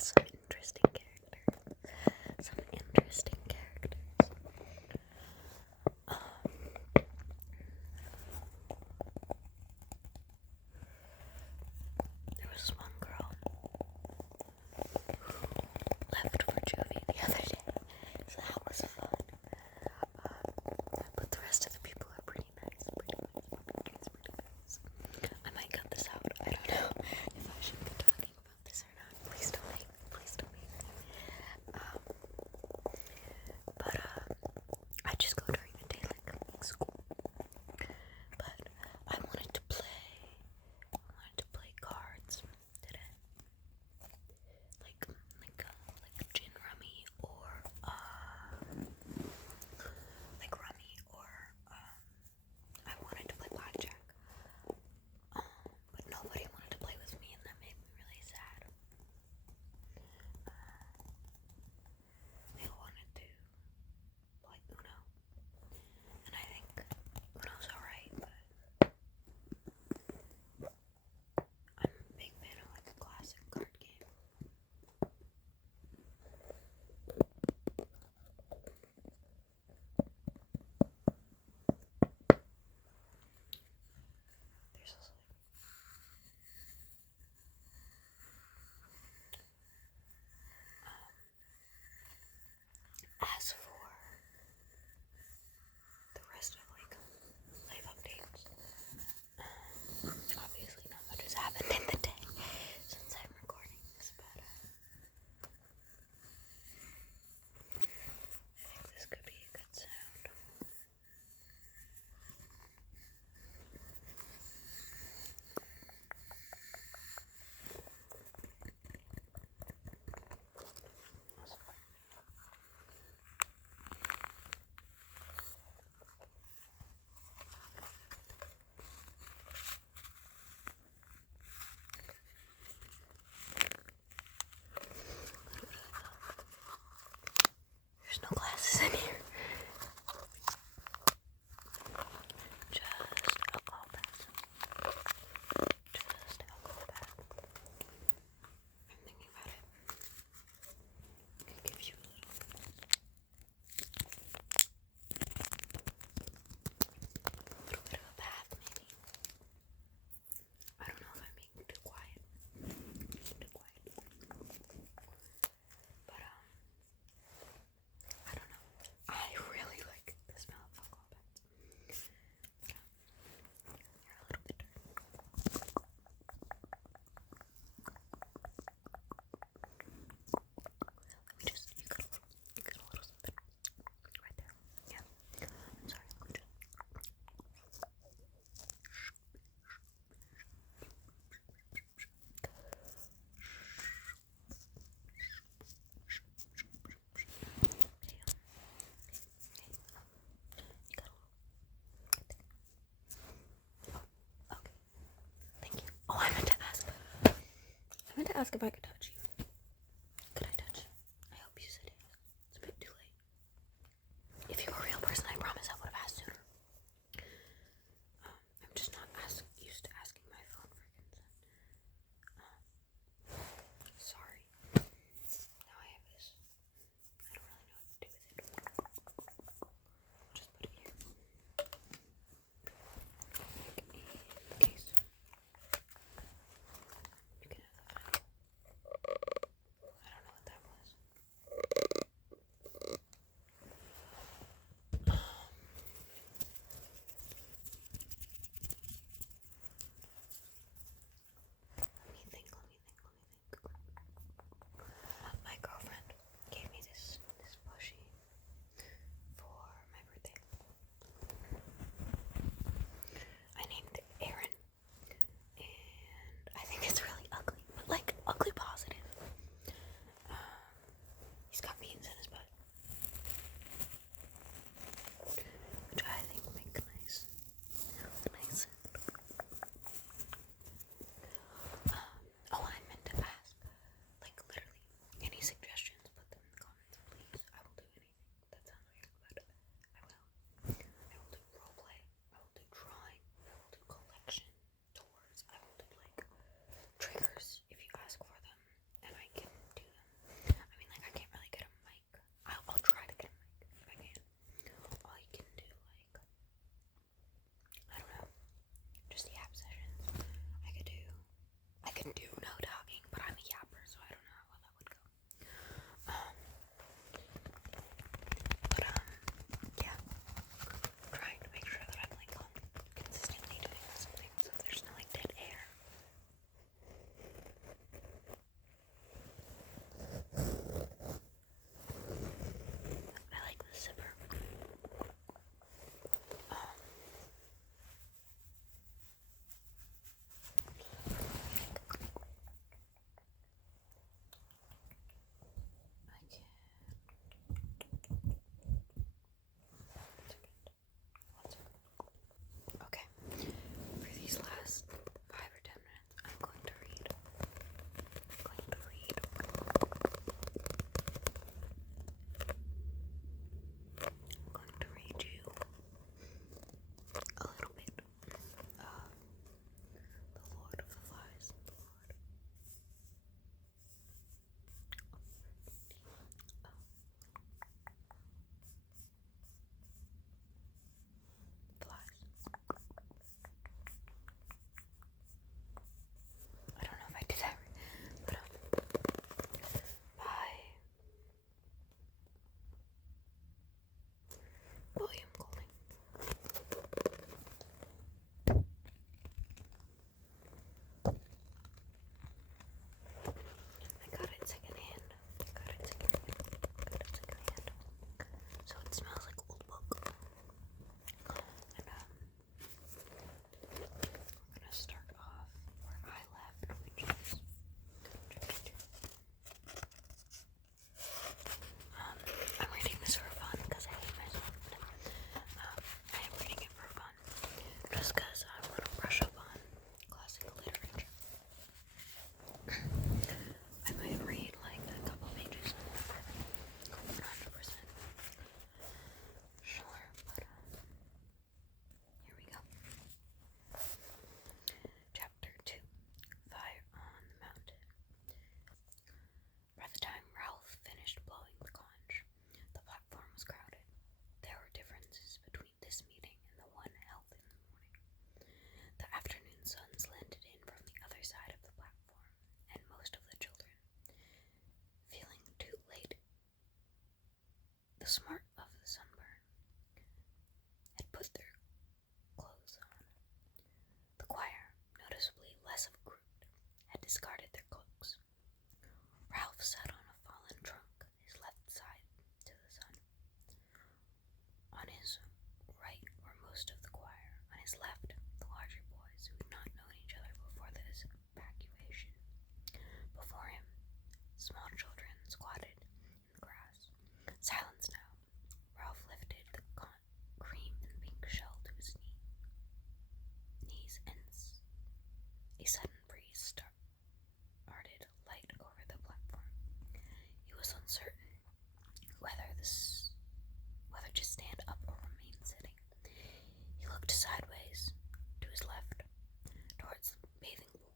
some interesting characters. Some interesting characters. There was one girl who left for juvie the other day, so that was fun. But the rest of the people are pretty nice. I might cut this out. I don't know if I should be talking about this or not. Please don't hate me. Please don't hate me. But I just go during the day, like school. But I wanted to play cards today. Like gin rummy or I wanted to play blackjack. But nobody wanted to play with me, and that made me really sad. They all wanted to play Uno, and I think Uno's alright, but I'm a big fan of like a classic card game. There's this as for the rest of like life updates, obviously not much has happened in the day since I'm recording this, but I think this could be a good sound. There's no glasses in here. Just alcohol pads. Just alcohol pad. I'm thinking about it. I could give you a little bit of a bath, maybe. I don't know if I'm being too quiet. But I don't know. I really like the smell of alcohol pads. You're a little bit dirty. You got a little something right there. Yeah. I'm sorry. Okay. Thank you. Oh, I meant to ask if I could touch you. Could I touch you? I hope you said yes. It's a bit too late. If you were a real person, I promise I would have asked sooner. I'm just not used to asking my phone for consent. Sorry. Now I have this. I don't really know what to do with it. Just put it here. Like in case. You can have the final. smart of the sunburn, had put their clothes on. The choir, noticeably less of a group, had discarded their cloaks. Ralph sat on a fallen trunk, his left side to the sun. On his right were most of the choir. On his left, the larger boys who had not known each other before this evacuation. Before him, small children squatted in the grass. Silence now. Ralph lifted the cream and pink shell to his knees, and a sudden breeze started light over the platform. He was uncertain whether to stand up or remain sitting. He looked sideways to his left, towards the bathing pool.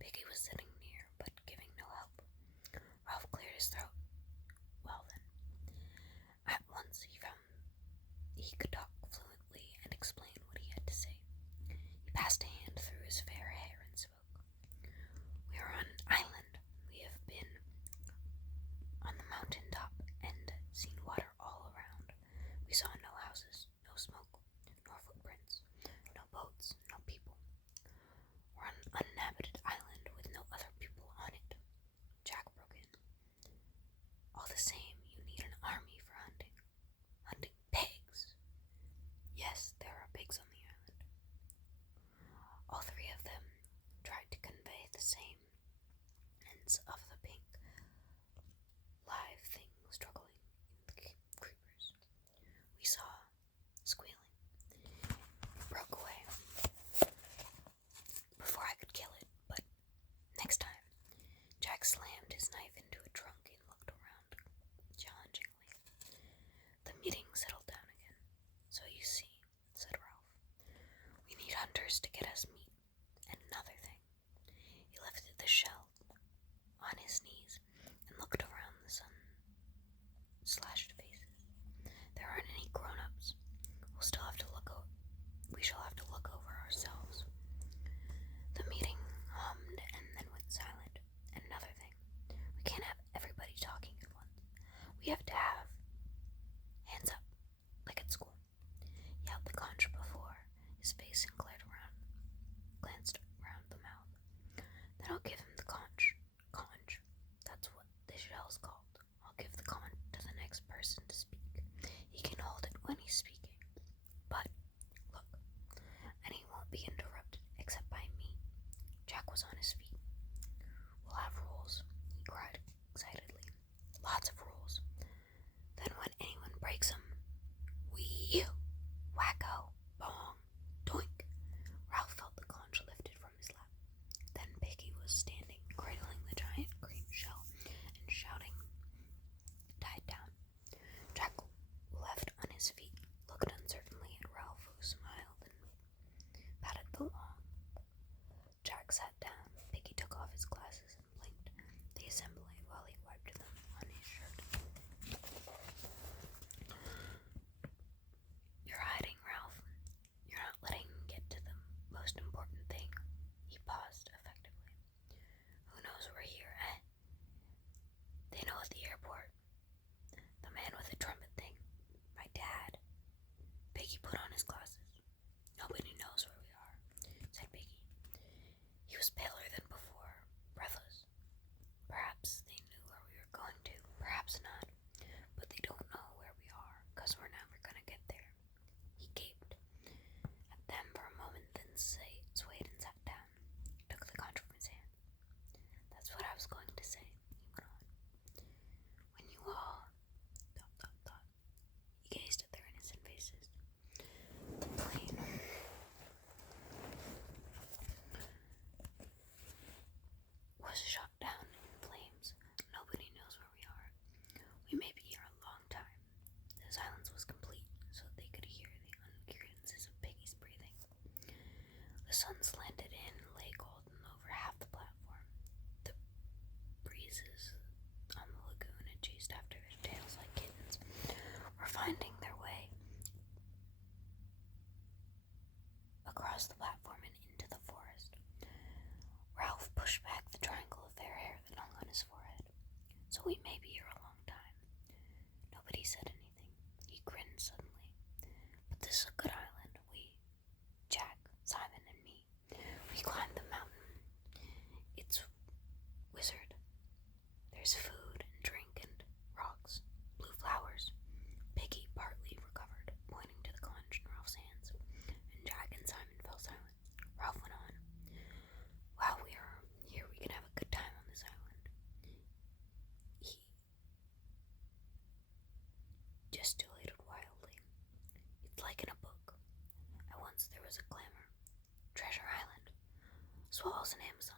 Piggy was sitting near, but giving no help. Ralph cleared his throat. Well then. At once he found he could talk fluently and explain what he had to say. He passed a hand through his fair hair and spoke. We are on an island. We have been on the mountain top and seen water all around. We saw no houses, no smoke, nor footprints, no boats, no people. We're on an uninhabited island with no other people on it. Jack broke in. All the same, you need an army for hunting. Hunting pigs. Yes, there are pigs on the island. All three of them tried to convey the same sense of the pink, live thing struggling in the creepers. We saw squealing. It broke away before I could kill it, but next time, Jack slammed his knife into a trunk and looked around challengingly. The meeting settled down again. So you see, said Ralph, we need hunters to get us meat. And another thing. He lifted the shell on his knees and looked around the sun-slashed faces. There aren't any grown-ups. We shall have to look over ourselves. The meeting hummed and then went silent. And another thing. We can't have everybody talking at once. We have to have hands up, like at school, yelled the conch before his face glanced around the mouth. Then I'll give him the conch. Conch. That's what the shell's called. I'll give the conch to the next person to speak. He can hold it when he's speaking. But, look, and he won't be interrupted except by me. Jack was on his feet. We'll have rules, he cried excitedly. Lots of rules. Then when anyone breaks them, we wacko, bong, doink. Ralph felt the conch lifted from his lap. Then Piggy was standing, cradling the giant green shell, and shouting died down. Jack, left on his feet, looked uncertainly at Ralph, who smiled and patted the lawn. Jack sat down. Piggy took off his glasses and blinked the assembly while he wiped them on his shirt. You're hiding, Ralph. You're not letting him get to the most important thing. He paused effectively. Who knows we're here, eh? They know at the airport. The man with the trumpet thing. My dad. Piggy put on his glasses. Nobody knows where we are, said Piggy. He was paler than before, breathless. Perhaps they knew where we were going to, perhaps not. But they don't know where we are, 'cause we're never gonna get there. He gaped at them for a moment, then swayed and sat down, took the conch from his hand. That's what I was going to say, he went on. When you all... ... He gazed at their innocent faces. The plane was shot down in flames. Nobody knows where we are. We may be here a long time. The silence was complete, so they could hear the uncadences of Piggy's breathing. The sun slanted in and lay golden over half the platform. The breezes on the lagoon had chased after their tails like kittens, were finding their way across the platform and into the forest. Ralph pushed back the triangle of fair hair that hung on his forehead. So we may be here a long time. Nobody said anything. is a good island. Jack, Simon, and me, we climbed the mountain. It's wizard. There's food and drink and rocks, blue flowers. Piggy partly recovered, pointing to the conch in Ralph's hands, and Jack and Simon fell silent. Ralph went on. While we are here, we can have a good time on this island. He gesticulated wildly. It's like in a book. At once there was a clamor. Treasure Island. Swallows and Amazon.